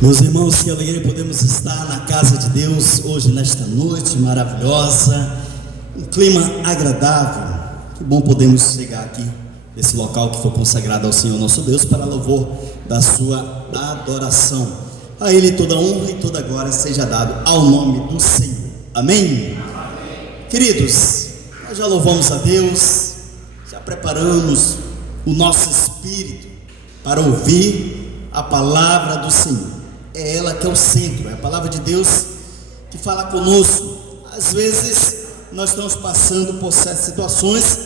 Meus irmãos, que alegria podemos estar na casa de Deus hoje, nesta noite maravilhosa, um clima agradável. Que bom podemos chegar aqui nesse local que foi consagrado ao Senhor nosso Deus para louvor da sua adoração. A Ele toda honra e toda glória seja dado ao nome do Senhor. Amém? Queridos, nós já louvamos a Deus, já preparamos o nosso espírito para ouvir a palavra do Senhor. É ela que é o centro, é a palavra de Deus que fala conosco. Às vezes nós estamos passando por certas situações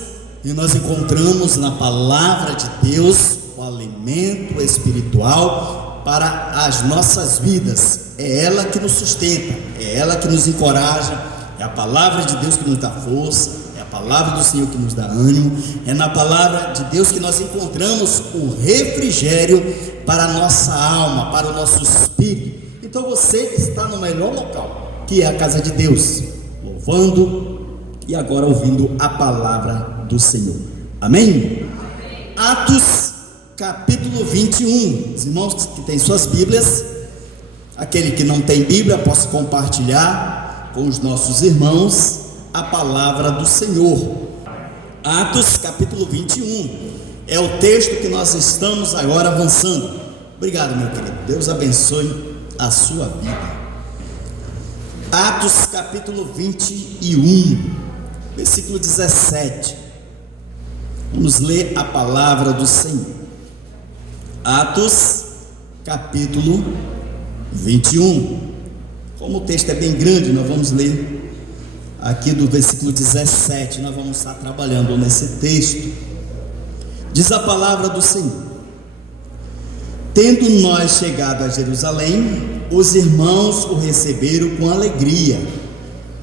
e nós encontramos na palavra de Deus o alimento espiritual para as nossas vidas. É ela que nos sustenta, é ela que nos encoraja, é a palavra de Deus que nos dá força, é a palavra do Senhor que nos dá ânimo, é na palavra de Deus que nós encontramos o refrigério para a nossa alma, para o nosso espírito. Então você está no melhor local, que é a casa de Deus, louvando e agora ouvindo a palavra do Senhor. Amém? Atos capítulo 21. Os irmãos que têm suas Bíblias, aquele que não tem Bíblia, possa compartilhar com os nossos irmãos a palavra do Senhor. Atos capítulo 21 é o texto que nós estamos agora avançando. Obrigado, meu querido, Deus abençoe a sua vida. Atos capítulo 21, versículo 17. Vamos ler a palavra do Senhor. Atos capítulo 21. Como o texto é bem grande, nós vamos ler aqui do versículo 17. Nós vamos estar trabalhando nesse texto. Diz a palavra do Senhor: tendo nós chegado a Jerusalém, os irmãos o receberam com alegria.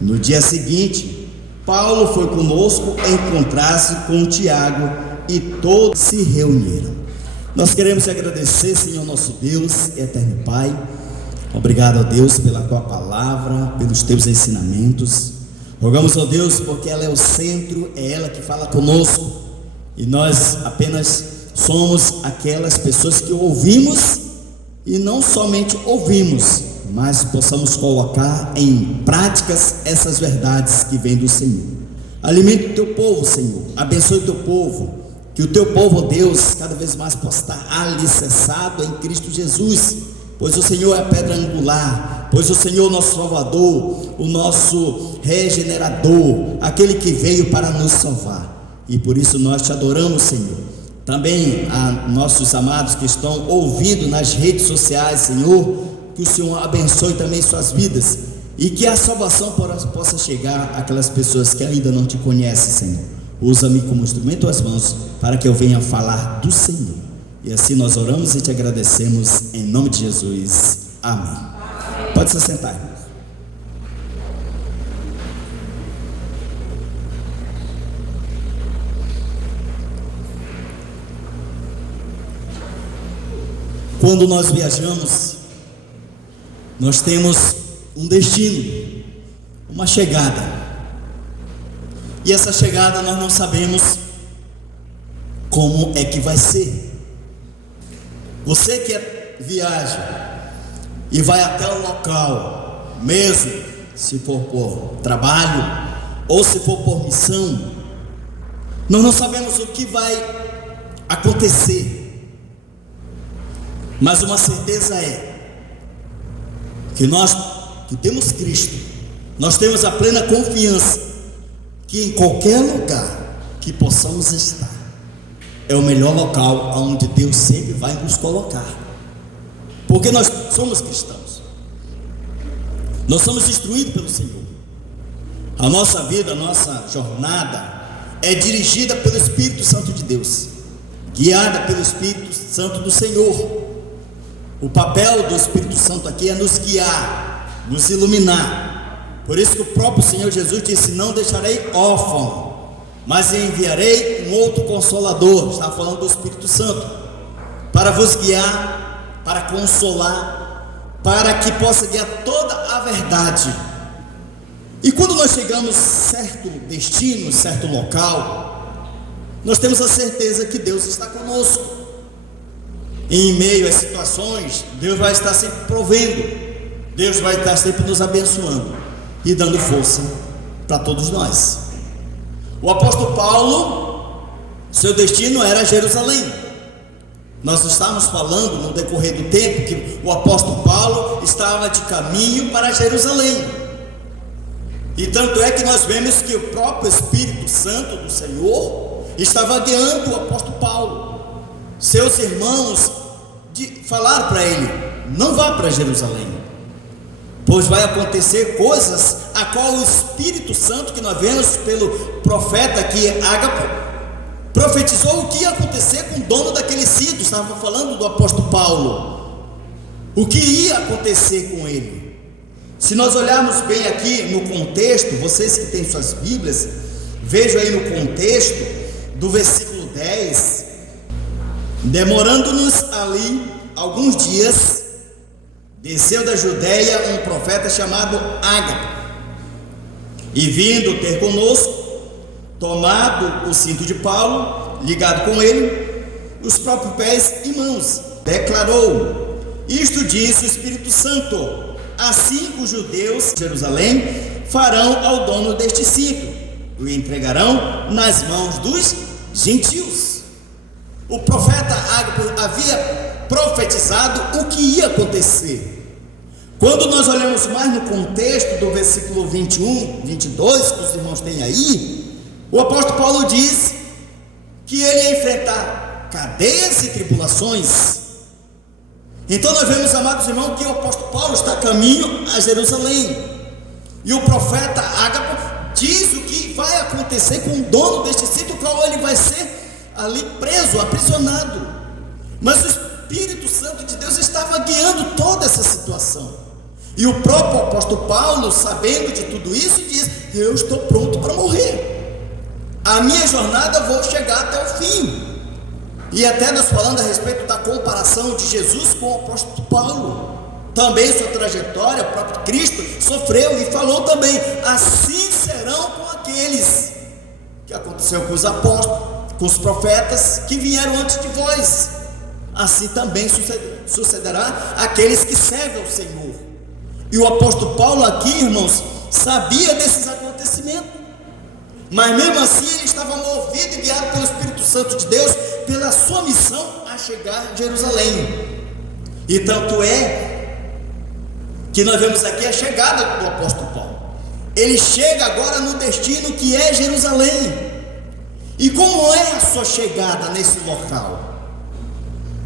No dia seguinte, Paulo foi conosco encontrar-se com Tiago e todos se reuniram. Nós queremos agradecer, Senhor nosso Deus, eterno Pai. Obrigado a Deus pela tua palavra, pelos teus ensinamentos. Rogamos a Deus porque ela é o centro, é ela que fala conosco. E nós apenas somos aquelas pessoas que ouvimos, e não somente ouvimos, mas possamos colocar em práticas essas verdades que vêm do Senhor. Alimente o teu povo, Senhor, abençoe o teu povo, que o teu povo, Deus, cada vez mais possa estar alicerçado em Cristo Jesus, pois o Senhor é a pedra angular, pois o Senhor é o nosso Salvador, o nosso regenerador, aquele que veio para nos salvar. E por isso nós te adoramos, Senhor. Também a nossos amados que estão ouvindo nas redes sociais, Senhor, que o Senhor abençoe também suas vidas, e que a salvação possa chegar àquelas pessoas que ainda não te conhecem, Senhor. Usa-me como instrumento às mãos, para que eu venha falar do Senhor. E assim nós oramos e te agradecemos, em nome de Jesus. Amém. Pode se sentar, irmãos. Quando nós viajamos, nós temos um destino, uma chegada, e essa chegada nós não sabemos como é que vai ser. Você que viaja e vai até o local, mesmo se for por trabalho ou se for por missão, nós não sabemos o que vai acontecer. Mas uma certeza é que nós que temos Cristo, nós temos a plena confiança que em qualquer lugar que possamos estar, é o melhor local onde Deus sempre vai nos colocar, porque nós somos cristãos, nós somos instruídos pelo Senhor. A nossa vida, a nossa jornada é dirigida pelo Espírito Santo de Deus, guiada pelo Espírito Santo do Senhor. O papel do Espírito Santo aqui é nos guiar, nos iluminar. Por isso que o próprio Senhor Jesus disse: não deixarei órfão, mas enviarei um outro Consolador. Está falando do Espírito Santo, para vos guiar, para consolar, para que possa guiar toda a verdade. E quando nós chegamos a certo destino, certo local, nós temos a certeza que Deus está conosco. em meio às situações, Deus vai estar sempre provendo, Deus vai estar sempre nos abençoando e dando força para todos nós. O apóstolo Paulo, seu destino era Jerusalém. Nós estávamos falando no decorrer do tempo que o apóstolo Paulo estava de caminho para Jerusalém. E tanto é que nós vemos que o próprio Espírito Santo do Senhor estava guiando o apóstolo Paulo. Seus irmãos falaram para ele: não vá para Jerusalém, pois vai acontecer coisas a qual o Espírito Santo, que nós vemos pelo profeta aqui, Ágapo, profetizou o que ia acontecer com o dono daquele sítio. Estava falando do apóstolo Paulo, o que ia acontecer com ele. Se nós olharmos bem aqui no contexto, vocês que têm suas Bíblias, vejam aí no contexto do versículo 10, demorando-nos ali alguns dias, desceu da Judeia um profeta chamado Ágapo, e vindo ter conosco, tomado o cinto de Paulo, ligado com ele, os próprios pés e mãos, declarou: isto diz o Espírito Santo, assim os judeus de Jerusalém farão ao dono deste cinto, o entregarão nas mãos dos gentios. O profeta Ágapo havia profetizado o que ia acontecer. Quando nós olhamos mais no contexto do versículo 21, 22, que os irmãos têm aí, o apóstolo Paulo diz que ele ia enfrentar cadeias e tribulações. Então nós vemos, amados irmãos, que o apóstolo Paulo está a caminho a Jerusalém, e o profeta Ágapo diz o que vai acontecer com o dono deste sítio, o qual ele vai ser ali preso, aprisionado. Mas o Espírito Santo de Deus estava guiando toda essa situação, e o próprio apóstolo Paulo, sabendo de tudo isso, diz: eu estou pronto para morrer, a minha jornada vou chegar até o fim. E até nós falando a respeito da comparação de Jesus com o apóstolo Paulo, também sua trajetória, o próprio Cristo sofreu e falou também: assim serão com aqueles, que aconteceu com os apóstolos, com os profetas que vieram antes de vós, assim também sucederá aqueles que servem ao Senhor. E o apóstolo Paulo aqui, irmãos, sabia desses acontecimentos, mas mesmo assim ele estava movido e guiado pelo Espírito Santo de Deus, pela sua missão a chegar a Jerusalém. E tanto é que nós vemos aqui a chegada do apóstolo Paulo. Ele chega agora no destino que é Jerusalém. E como é a sua chegada nesse local?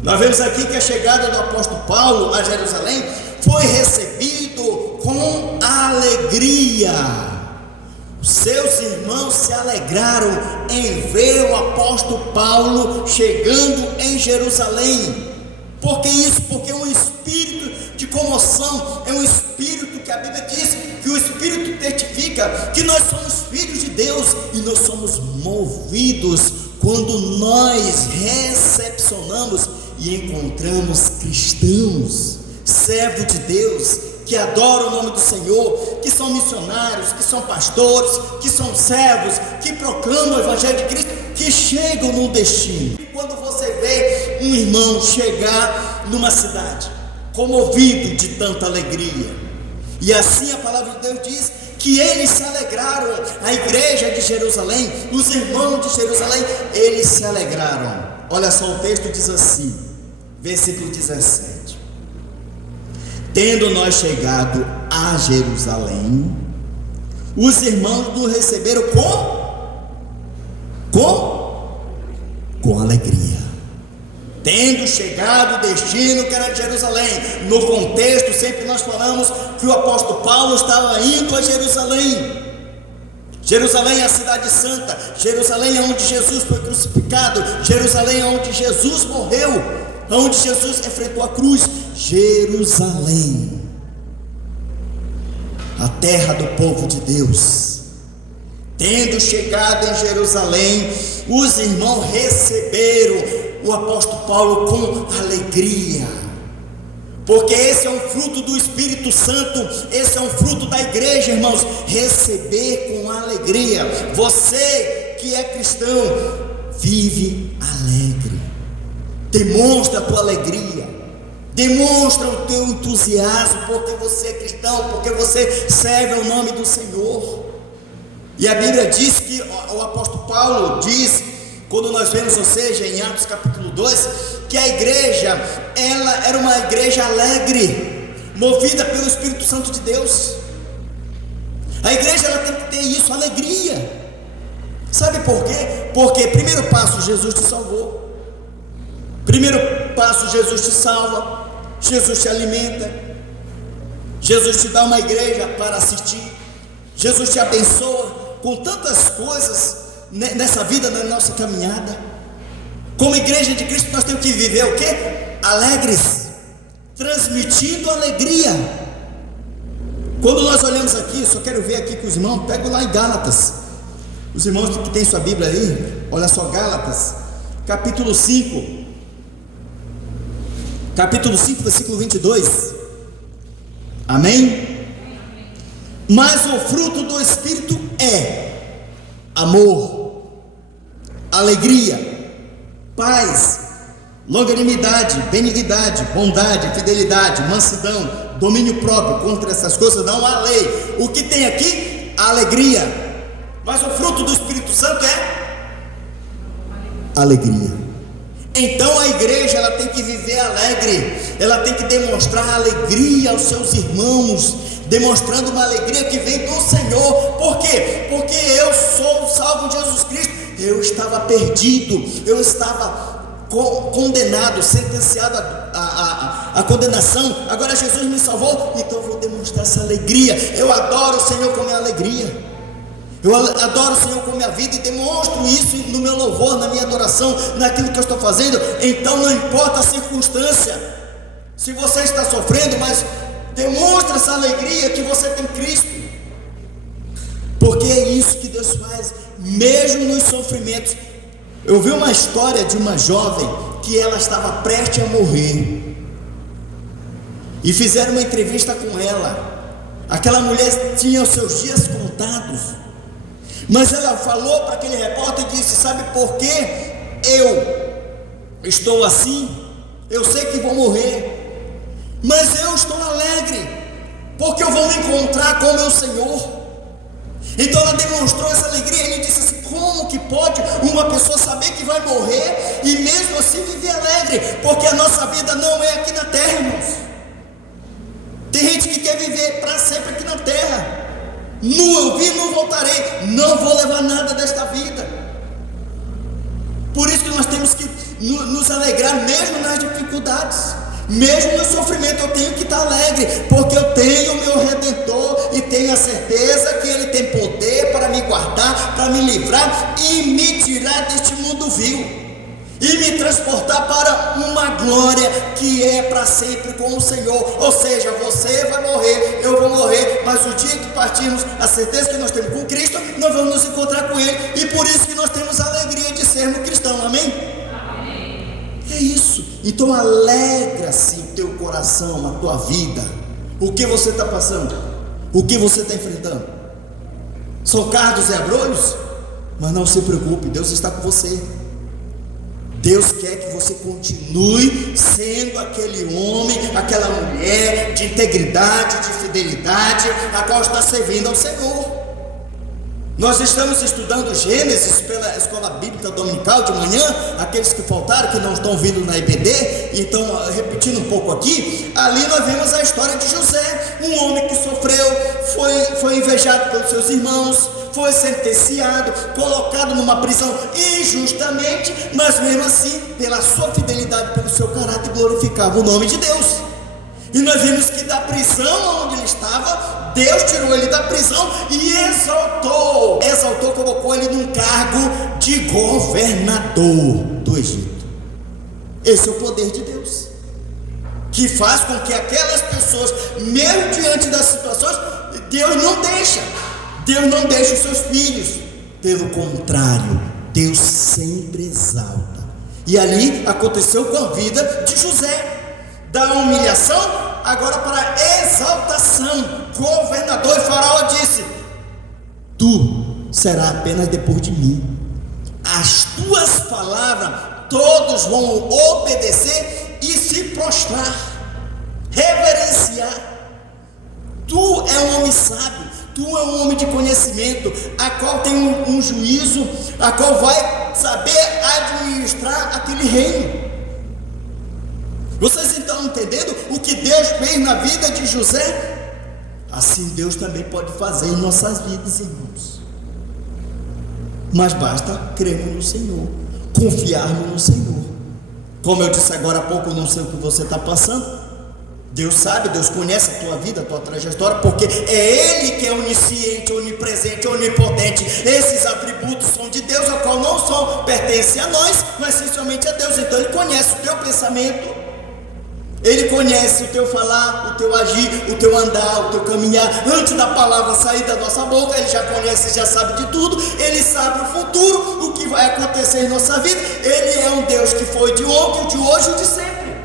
Nós vemos aqui que a chegada do apóstolo Paulo a Jerusalém foi recebido com alegria. Seus irmãos se alegraram em ver o apóstolo Paulo chegando em Jerusalém. Por que isso? Porque é um espírito de comoção, é um espírito que a Bíblia diz que o Espírito testifica que nós somos filhos de Deus, e nós somos movidos quando nós recepcionamos e encontramos cristãos, servos de Deus, que adoram o nome do Senhor, que são missionários, que são pastores, que são servos, que proclamam o Evangelho de Cristo, que chegam no destino. E quando você vê um irmão chegar numa cidade, comovido de tanta alegria, e assim a palavra de Deus diz que eles se alegraram, a igreja de Jerusalém, os irmãos de Jerusalém, eles se alegraram. Olha só, o texto diz assim, versículo 17: tendo nós chegado a Jerusalém, os irmãos nos receberam com alegria. Tendo chegado ao destino que era de Jerusalém. No contexto, sempre nós falamos que o apóstolo Paulo estava indo a Jerusalém. Jerusalém é a cidade santa, Jerusalém é onde Jesus foi crucificado, Jerusalém é onde Jesus morreu, onde Jesus enfrentou a cruz. Jerusalém, a terra do povo de Deus. Tendo chegado em Jerusalém, os irmãos receberam o apóstolo Paulo com alegria, porque esse é um fruto do Espírito Santo, esse é um fruto da igreja, irmãos, receber com alegria. Você que é cristão, vive alegre. Demonstra a tua alegria, demonstra o teu entusiasmo, porque você é cristão, porque você serve ao nome do Senhor. E a Bíblia diz que, o apóstolo Paulo diz, quando nós vemos, ou seja, em Atos capítulo 2, que a igreja, ela era uma igreja alegre, movida pelo Espírito Santo de Deus. A igreja, ela tem que ter isso, alegria. Sabe por quê? Porque primeiro passo, Jesus te salvou. Primeiro passo, Jesus te salva, Jesus te alimenta, Jesus te dá uma igreja para assistir, Jesus te abençoa com tantas coisas nessa vida, na nossa caminhada. Como igreja de Cristo, nós temos que viver o quê? Alegres, transmitindo alegria. Quando nós olhamos aqui, só quero ver aqui com os irmãos, pego lá em Gálatas, os irmãos que tem sua Bíblia aí, olha só, Gálatas, capítulo 5, versículo 22, amém? Mas o fruto do Espírito é amor, alegria, paz, longanimidade, benignidade, bondade, fidelidade, mansidão, domínio próprio. Contra essas coisas não há lei. O que tem aqui? A alegria. Mas o fruto do Espírito Santo é alegria. Então a igreja, ela tem que viver alegre, ela tem que demonstrar alegria aos seus irmãos, demonstrando uma alegria que vem do Senhor. Por quê? Porque eu sou salvo de Jesus Cristo. Eu estava perdido, eu estava condenado, sentenciado a condenação. Agora Jesus me salvou, então eu vou demonstrar essa alegria. Eu adoro o Senhor com minha alegria, eu adoro o Senhor com a minha vida e demonstro isso no meu louvor, na minha adoração, naquilo que eu estou fazendo. Então não importa a circunstância, se você está sofrendo, mas demonstra essa alegria que você tem Cristo, porque é isso que Deus faz, mesmo nos sofrimentos. Eu vi uma história de uma jovem que ela estava prestes a morrer, e fizeram uma entrevista com ela. Aquela mulher tinha os seus dias contados, mas ela falou para aquele repórter e disse: sabe por que eu estou assim? Eu sei que vou morrer, mas eu estou alegre, porque eu vou me encontrar com o meu Senhor. Então ela demonstrou essa alegria. Ele disse assim: como que pode uma pessoa saber que vai morrer e mesmo assim viver alegre? Porque a nossa vida não é aqui na terra, irmãos. Tem gente que quer viver para sempre aqui na terra. Eu vi, não voltarei, não vou levar nada desta vida. Por isso que nós temos que nos alegrar mesmo nas dificuldades, mesmo no sofrimento. Eu tenho que estar alegre, porque eu tenho o meu Redentor e tenho a certeza que Ele tem poder para me guardar, para me livrar e me tirar deste mundo vil e me transportar para uma glória que é para sempre com o Senhor. Ou seja, você vai morrer, eu vou morrer, mas o dia que partirmos, a certeza que nós temos com Cristo, nós vamos nos encontrar com Ele, e por isso que nós temos a alegria de sermos cristãos, amém? Amém. É isso. Então alegra-se o teu coração, a tua vida. O que você está passando? O que você está enfrentando? São cardos e abrolhos? Mas não se preocupe, Deus está com você. Deus quer que você continue sendo aquele homem, aquela mulher de integridade, de fidelidade, a qual está servindo ao Senhor. Nós estamos estudando Gênesis pela Escola Bíblica Dominical de manhã. Aqueles que faltaram, que não estão vindo na IBD, então repetindo um pouco aqui, ali nós vemos a história de José, um homem que sofreu, foi invejado pelos seus irmãos, foi sentenciado, colocado numa prisão injustamente, mas mesmo assim, pela sua fidelidade, pelo seu caráter, glorificava o nome de Deus. E nós vimos que da prisão onde ele estava, Deus tirou ele da prisão e exaltou, colocou ele num cargo de governador do Egito. Esse é o poder de Deus, que faz com que aquelas pessoas, mesmo diante das situações, Deus não deixa os seus filhos. Pelo contrário, Deus sempre exalta. E ali aconteceu com a vida de José, da humilhação agora para a exaltação. Governador, e Faraó disse: tu serás apenas depois de mim, as tuas palavras todos vão obedecer e se prostrar, reverenciar. Tu é um homem sábio, tu é um homem de conhecimento, a qual tem um juízo, a qual vai saber administrar aquele reino. Vocês estão entendendo o que Deus fez na vida de José? Assim Deus também pode fazer em nossas vidas, irmãos. Mas basta crermos no Senhor, confiarmos no Senhor. Como eu disse agora há pouco, eu não sei o que você está passando. Deus sabe, Deus conhece a tua vida, a tua trajetória, porque é Ele que é onisciente, onipresente, onipotente. Esses atributos são de Deus, ao qual não só pertencem a nós, mas sim somente a Deus. Então Ele conhece o teu pensamento, Ele conhece o teu falar, o teu agir, o teu andar, o teu caminhar. Antes da palavra sair da nossa boca, Ele já conhece, já sabe de tudo. Ele sabe o futuro, o que vai acontecer em nossa vida. Ele é um Deus que foi de ontem, de hoje e de sempre.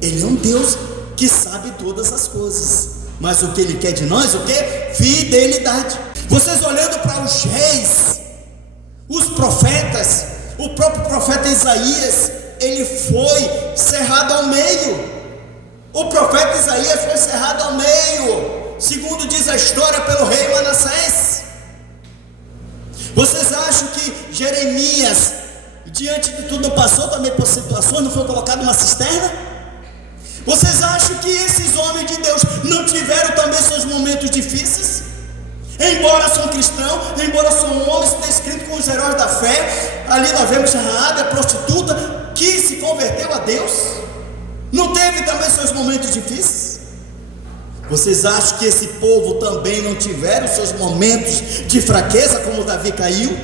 Ele é um Deus que sabe todas as coisas. Mas o que Ele quer de nós, o que? Fidelidade. Vocês olhando para os reis, os profetas, o próprio profeta Isaías, ele foi cerrado ao meio. O profeta Isaías foi cerrado ao meio, segundo diz a história, pelo rei Manassés. Vocês acham que Jeremias, diante de tudo passou também por situações, não foi colocado numa cisterna? Vocês acham que esses homens de Deus não tiveram também seus momentos difíceis? Embora são cristãos, embora são homens descritos como os heróis da fé, ali nós vemos Raabe, a prostituta, que se converteu a Deus, não teve também seus momentos difíceis? Vocês acham que esse povo também não tiveram seus momentos de fraqueza, como Davi caiu?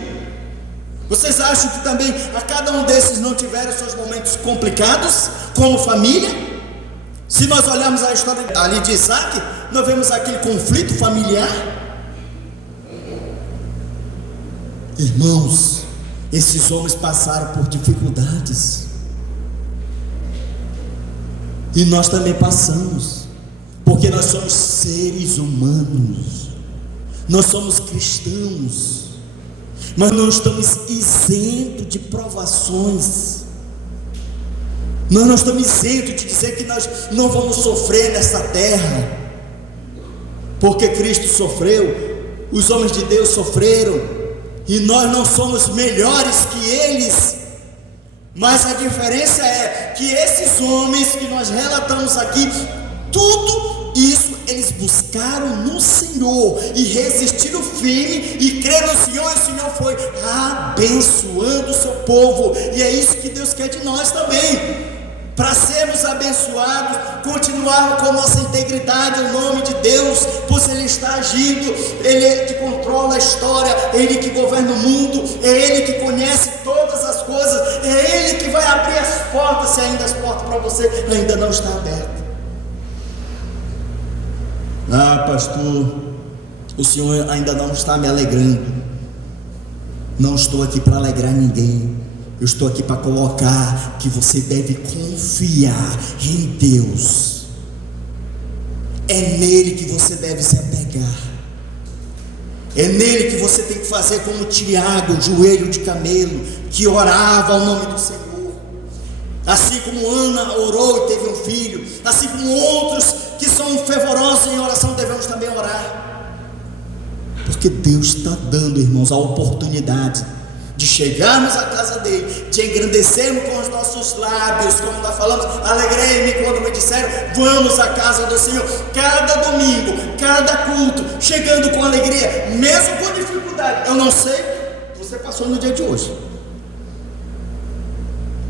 Vocês acham que também a cada um desses não tiveram seus momentos complicados, como família? Se nós olharmos a história ali de Isaac, nós vemos aquele conflito familiar. Irmãos, esses homens passaram por dificuldades, e nós também passamos, porque nós somos seres humanos, nós somos cristãos, mas não estamos isentos de provações. Nós não estamos isentos de dizer que nós não vamos sofrer nessa terra, porque Cristo sofreu, os homens de Deus sofreram, e nós não somos melhores que eles. Mas a diferença é que esses homens que nós relatamos aqui, tudo isso eles buscaram no Senhor e resistiram firme e creram no Senhor, e o Senhor foi abençoando o seu povo. E é isso que Deus quer de nós também, para sermos abençoados, continuarmos com nossa integridade em nome de Deus, pois Ele está agindo, Ele é que controla a história, Ele que governa o mundo, é Ele que conhece todas as coisas, é Ele que vai abrir as portas, se ainda as portas para você ainda não estão abertas. Ah, pastor, o Senhor ainda não está me alegrando. Não estou aqui para alegrar ninguém. Eu estou aqui para colocar que você deve confiar em Deus. É nele que você deve se apegar. É nele que você tem que fazer como Tiago, joelho de camelo, que orava ao nome do Senhor. Assim como Ana orou e teve um filho, assim como outros que são fervorosos em oração, devemos também orar. Porque Deus está dando, irmãos, a oportunidade de chegarmos à casa dele, de engrandecermos com os nossos lábios, como nós falamos, alegrei-me quando me disseram, vamos à casa do Senhor, cada domingo, cada culto, chegando com alegria, mesmo com dificuldade. Eu não sei, você passou no dia de hoje,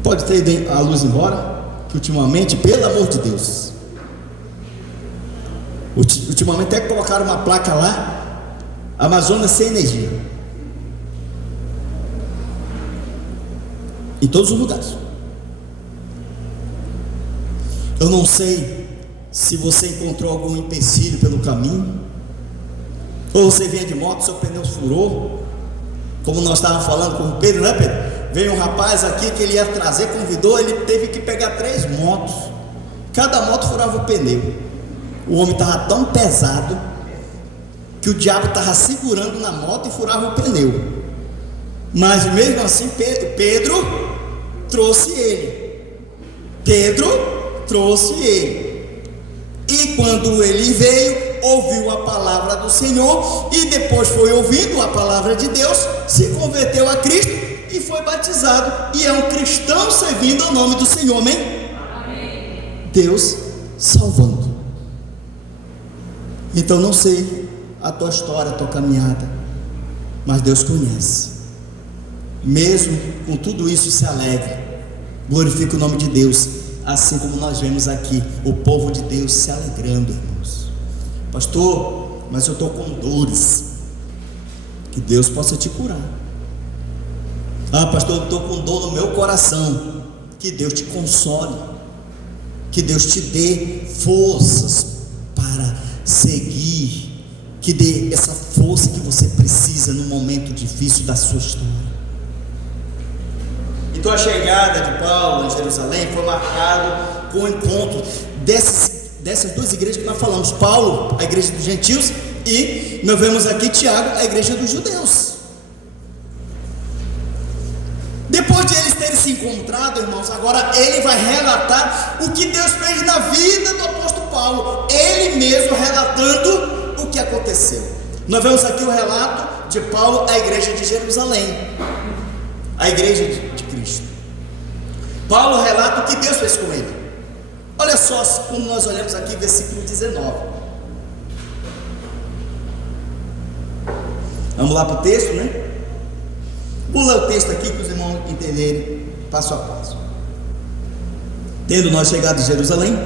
pode ter ido a luz embora, que ultimamente, pelo amor de Deus, ultimamente até colocaram uma placa lá, Amazonas sem energia, em todos os lugares. Eu não sei se você encontrou algum empecilho pelo caminho, ou você vinha de moto, seu pneu furou, como nós estávamos falando com o Pedro, né, Pedro? Veio um rapaz aqui que ele ia trazer, convidou, ele teve que pegar 3 motos, cada moto furava o pneu. O homem estava tão pesado que o diabo estava segurando na moto e furava o pneu. Mas mesmo assim Pedro trouxe ele. Pedro trouxe ele. E quando ele veio, ouviu a palavra do Senhor, e depois foi ouvindo a palavra de Deus, se converteu a Cristo e foi batizado, e é um cristão servindo ao nome do Senhor, amém? Amém. Deus salvando. Então não sei a tua história, a tua caminhada, mas Deus conhece. Mesmo com tudo isso, se alegre, glorifique o nome de Deus, assim como nós vemos aqui o povo de Deus se alegrando, irmãos. Pastor, mas eu estou com dores. Que Deus possa te curar. Ah, pastor, eu estou com dor no meu coração. Que Deus te console. Que Deus te dê forças para seguir. Que dê essa força que você precisa no momento difícil da sua história. Então a chegada de Paulo em Jerusalém foi marcado com o encontro dessas duas igrejas que nós falamos. Paulo, a igreja dos gentios, e nós vemos aqui Tiago, a igreja dos judeus. Depois de eles terem se encontrado, irmãos, agora ele vai relatar o que Deus fez na vida do apóstolo Paulo, ele mesmo relatando o que aconteceu. Nós vemos aqui o relato de Paulo à igreja de Jerusalém, a igreja de Cristo. Paulo relata o que Deus fez com ele. Olha só como nós olhamos aqui, versículo 19. Vamos lá para o texto, né? Pula o texto aqui para os irmãos entenderem passo a passo. Tendo nós chegado em Jerusalém,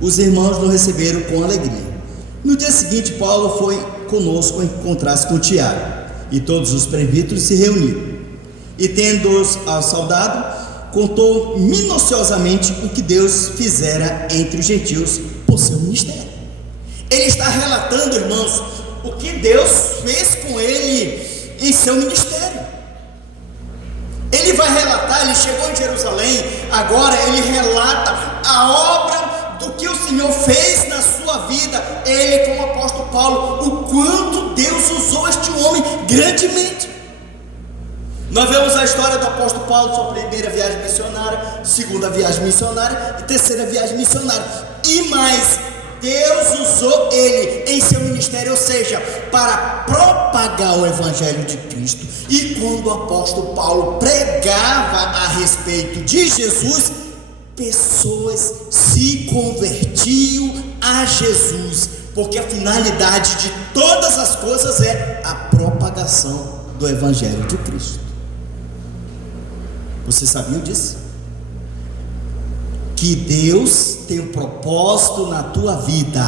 os irmãos nos receberam com alegria. No dia seguinte, Paulo foi conosco encontrar-se com Tiago, e todos os presbíteros se reuniram. E tendo-os saudado, contou minuciosamente o que Deus fizera entre os gentios por seu ministério. Ele está relatando, irmãos, o que Deus fez com ele em seu ministério. Ele vai relatar, ele chegou em Jerusalém, agora ele relata a obra do que o Senhor fez na sua vida. Ele, como apóstolo Paulo, o quanto Deus usou este homem grandemente. Nós vemos a história do apóstolo Paulo, sua primeira viagem missionária, segunda viagem missionária e terceira viagem missionária. E mais, Deus usou ele em seu ministério, ou seja, para propagar o evangelho de Cristo. E quando o apóstolo Paulo pregava a respeito de Jesus, pessoas se convertiam a Jesus, porque a finalidade de todas as coisas é a propagação do evangelho de Cristo. Você sabia disso? Que Deus tem um propósito na tua vida.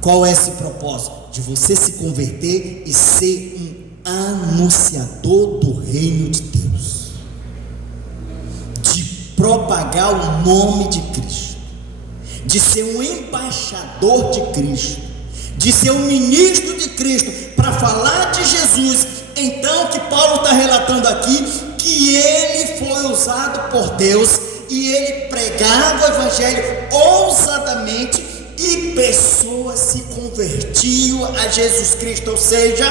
Qual é esse propósito? De você se converter e ser um anunciador do reino de Deus, de propagar o nome de Cristo, de ser um embaixador de Cristo, de ser um ministro de Cristo, para falar de Jesus. Então, o que Paulo está relatando aqui, que ele foi usado por Deus, e ele pregava o evangelho ousadamente, e pessoas se convertiam a Jesus Cristo, ou seja,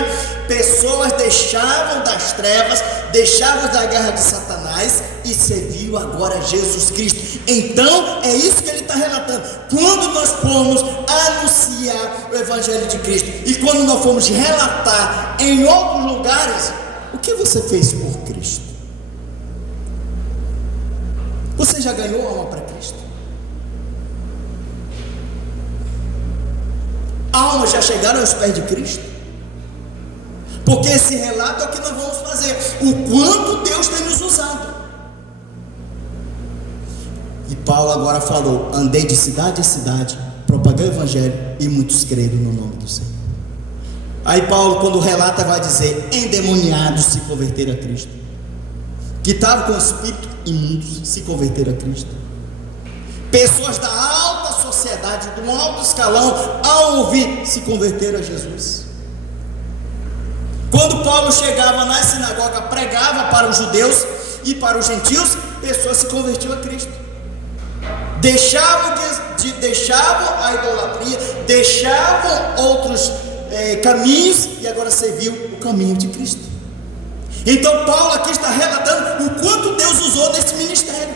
pessoas deixavam das trevas, deixavam da guerra de Satanás e serviam agora a Jesus Cristo. Então é isso que ele está relatando. Quando nós fomos anunciar o evangelho de Cristo, e quando nós fomos relatar em outros lugares, o que você fez por Cristo? Você já ganhou alma para Cristo? Almas já chegaram aos pés de Cristo? Porque esse relato é o que nós vamos fazer, o quanto Deus tem nos usado. E Paulo agora falou: andei de cidade em cidade, propaguei o evangelho, e muitos creram no nome do Senhor. Aí Paulo, quando relata, vai dizer: endemoniados se converteram a Cristo, que estavam com espírito imundos se converteram a Cristo, pessoas da alta sociedade, do alto escalão, ao ouvir, se converteram a Jesus. Quando Paulo chegava na sinagoga, pregava para os judeus e para os gentios, pessoas se convertiam a Cristo, deixavam a idolatria, deixavam outros caminhos, e agora serviam o caminho de Cristo. Então Paulo aqui está relatando o quanto Deus usou nesse ministério.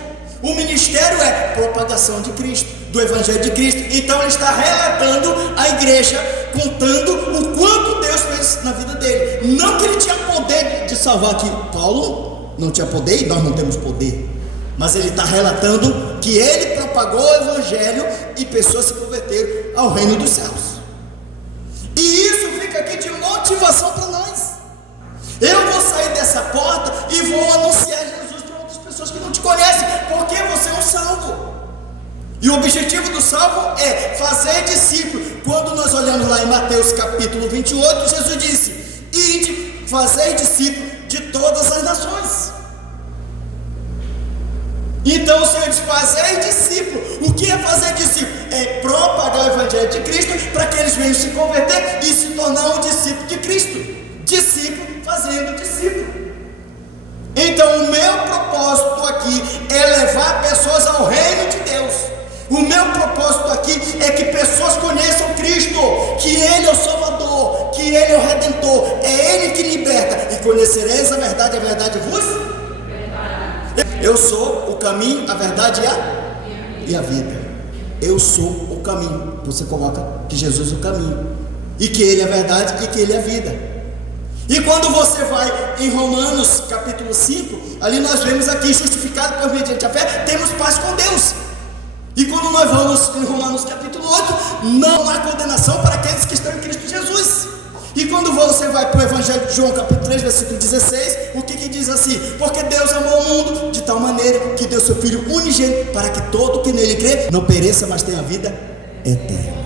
O ministério é propagação de Cristo, do Evangelho de Cristo. Então ele está relatando a igreja, contando o quanto Deus fez na vida dele. Não que ele tinha poder de salvar aqui. Paulo não tinha poder e nós não temos poder. Mas ele está relatando que ele propagou o Evangelho e pessoas se converteram ao reino dos céus. E isso fica aqui de motivação para nós. Eu vou sair dessa porta e vou anunciar Jesus para outras pessoas que não te conhecem, porque você é um salvo. E o objetivo do salvo é fazer discípulo. Quando nós olhamos lá em Mateus capítulo 28, Jesus disse: ide, fazei discípulo de todas as nações. Então o Senhor diz: fazer discípulo. O que é fazer discípulo? É propagar o Evangelho de Cristo para que eles venham se converter e se tornar um discípulo de Cristo. Discípulo fazendo discípulo. Então o meu propósito aqui é levar pessoas ao reino de Deus. O meu propósito aqui é que pessoas conheçam Cristo, que Ele é o Salvador, que Ele é o Redentor, é Ele que liberta. E conhecereis a verdade vos... Eu sou o caminho, a verdade e a vida. Eu sou o caminho. Você coloca que Jesus é o caminho, e que Ele é a verdade e que Ele é a vida. E quando você vai em Romanos capítulo 5, ali nós vemos aqui: justificado por mediante a fé, temos paz com Deus. E quando nós vamos em Romanos capítulo 8, não há condenação para aqueles que estão em Cristo Jesus. E quando você vai para o Evangelho de João capítulo 3, versículo 16, o que diz assim? Porque Deus amou o mundo de tal maneira que deu seu Filho unigênito, para que todo que nele crê não pereça, mas tenha vida eterna.